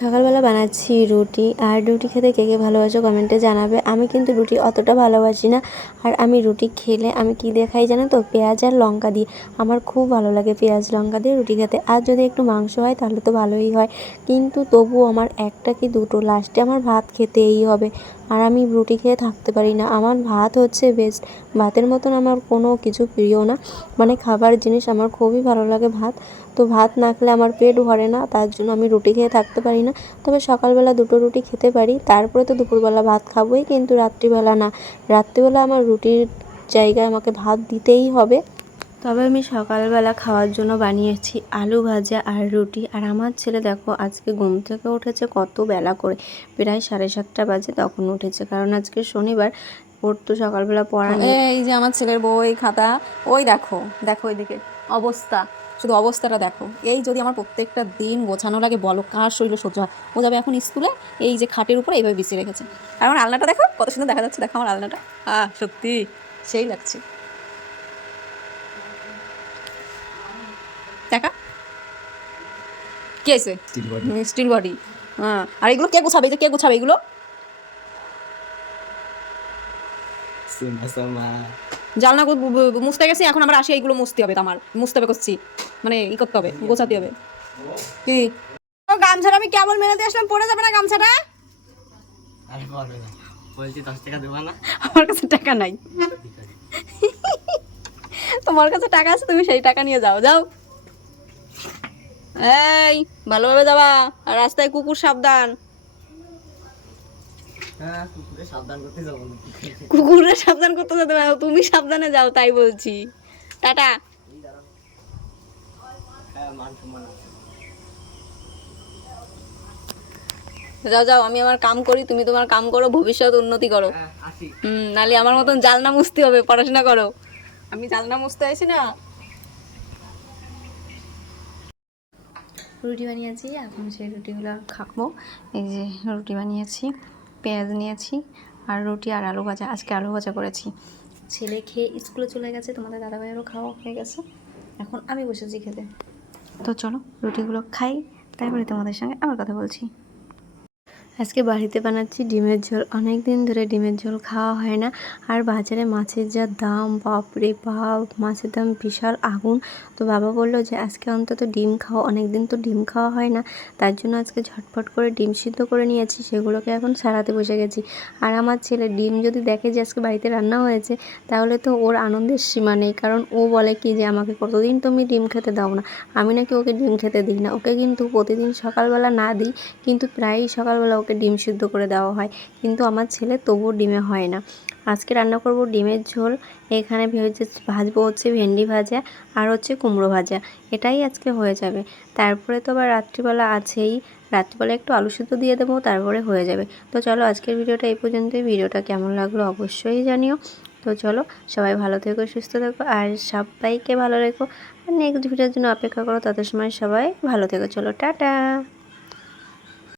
সকালবেলা বানাচ্ছি রুটি। আর রুটি খেতে কে কে ভালোবাসো কমেন্টে জানাবে। আমি কিন্তু রুটি অতটা ভালোবাসি না। আর আমি রুটি খেলে আমি কী দিয়ে খাই জানো তো, পেঁয়াজ আর লঙ্কা দিয়ে। আমার খুব ভালো লাগে পেঁয়াজ লঙ্কা দিয়ে রুটি খেতে। আর যদি একটু মাংস হয় তাহলে তো ভালোই হয়, কিন্তু তবুও আমার একটা কি দুটো, লাস্টে আমার ভাত খেতেই হবে। আর আমি রুটি খেয়ে থাকতে পারি না। আমার ভাত হচ্ছে বেস্ট। ভাতের মতন আমার কোনো কিছু প্রিয় না, মানে খাবার জিনিস আমার খুবই ভালো লাগে ভাত। তো ভাত না খেলে আমার পেট ভরে না, তার জন্য আমি রুটি খেয়ে থাকতে পারি না। তবে সকালবেলা দুটো রুটি খেতে পারি, তারপরে তো দুপুরবেলা ভাত খাবোই, কিন্তু রাত্রিবেলা না। রাত্রিবেলা আমার রুটির জায়গায় আমাকে ভাত দিতেই হবে। তবে আমি সকালবেলা খাওয়ার জন্য বানিয়েছি আলু ভাজা আর রুটি। আর আমার ছেলে দেখো আজকে ঘুম থেকে উঠেছে কত বেলা করে, প্রায় 7:30 বাজে তখন উঠেছে, কারণ আজকে শনিবার। ওর তো সকালবেলা পড়া নেই। এই যে আমার ছেলের বই খাতা, ওই দেখো দেখো ওইদিকে অবস্থা, শুধু অবস্থাটা দেখো। এই যদি আমার প্রত্যেকটা দিন গোছানো লাগে, বলো কার শরীরে সহ্য হয়? ও যাবে এখন স্কুলে, এই যে খাটের উপরে এইভাবে বিছিয়ে রেখেছে। আর আমার আলনাটা দেখো কত সুন্দর দেখা যাচ্ছে, দেখো আমার আলনাটা, সত্যি সেই লাগছে। দেখা কি আছে? Steel body. হ্যাঁ, আর এগুলো কে গোছাবে? এই যে কে গোছাবে এগুলো? জানলা মুছতে গেছি, এখন আবার আসি এইগুলো মুছতে হবে। আমার মুছতে হবে, করছি মানে ই করতে হবে, গোছাতে হবে। কি গামছাটা আমি কেবল মেরে দিয়ে আসলাম, পড়ে যাবে না গামছাটা? আরে পারবে না, বলছি 10 টাকা দেবো না। আমার কাছে টাকা নাই। তোমার কাছে টাকা আছে, তুমি সেই টাকা নিয়ে যাও যাও। এই ভালোভাবে যাবা, আর রাস্তায় কুকুর সাবধান। হ্যাঁ, কুকুরে সাবধান করতে যাবো না। কুকুরে সাবধান করতে যেতে পারো, তুমি সাবধানে যাও, তাই বলছি। টাটা। হ্যাঁ, মান সম্মান আছে। যাও যাও, আমি আমার কাম করি, তুমি তোমার কাম করো, ভবিষ্যৎ উন্নতি করো। হ্যাঁ, আসি। নালে আমার মতন জালনা মুছতে হবে, পড়াশোনা করো। আমি জালনা মুছতে আইছি না। রুটি বানিয়েছি, এখন সেই রুটিগুলো খাবো। এই যে রুটি বানিয়েছি, পেঁয়াজ নিয়েছি, আর রুটি আর আলু ভাজা। আজকে আলু ভাজা করেছি। ছেলে খেয়ে স্কুলে চলে গেছে, তোমাদের দাদাভাইয়েরও খাওয়া হয়ে গেছে, এখন আমি বসেছি খেতে। তো চলো রুটিগুলো খাই, তারপরে তোমাদের সঙ্গে আবার কথা বলছি। আজকে বাড়িতে বানাচ্ছি ডিমের ঝোল। অনেক দিন ধরে ডিমের ঝোল খাওয়া হয় না। আর বাজারে মাছের যা দাম, বাপরে বাপ, মাছের দাম বিশাল আগুন। তো বাবা বললো যে আজকে অন্তত ডিম খাও, অনেক দিন তো ডিম খাওয়া হয় না। তার জন্য আজকে ঝটপট করে ডিম সিদ্ধ করে নিয়েছি, সেগুলোকে এখন ছাড়াতে বসে গেছি। আর আমার ছেলে ডিম যদি দেখে যে আজকে বাড়িতে রান্না হয়েছে, তাহলে তো ওর আনন্দের সীমা নেই। কারণ ও বলে কি যে আমাকে কতদিন তুমি ডিম খেতে দাও না। আমি নাকি ওকে ডিম খেতে দিই না। ওকে কিন্তু প্রতিদিন সকালবেলা না দিই, কিন্তু প্রায়ই সকালবেলা ওকে ডিম সিদ্ধ করে দেওয়া হয়, কিন্তু আমার ছেলে তবুও ডিমে হয় না। আজকে রান্না করব ডিমের ঝোল। এখানে ভেজে ভাজবো হচ্ছে ভেন্ডি ভাজা আর হচ্ছে কুমড়ো ভাজা, এটাই আজকে হয়ে যাবে। তারপরে তো আবার রাত্রিবেলা আছেই, রাত্রিবেলা একটু আলু সিদ্ধ দিয়ে দেবো, তারপরে হয়ে যাবে। তো চলো আজকের ভিডিওটা এই পর্যন্তই। ভিডিওটা কেমন লাগলো অবশ্যই জানিও। তো চলো, সবাই ভালো থেকো, সুস্থ থেকো, আর সবাইকে ভালো রেখো। আর নেক্সট ভিডিওর জন্য অপেক্ষা করো, তত সময় সবাই ভালো থেকো। চলো টাটা।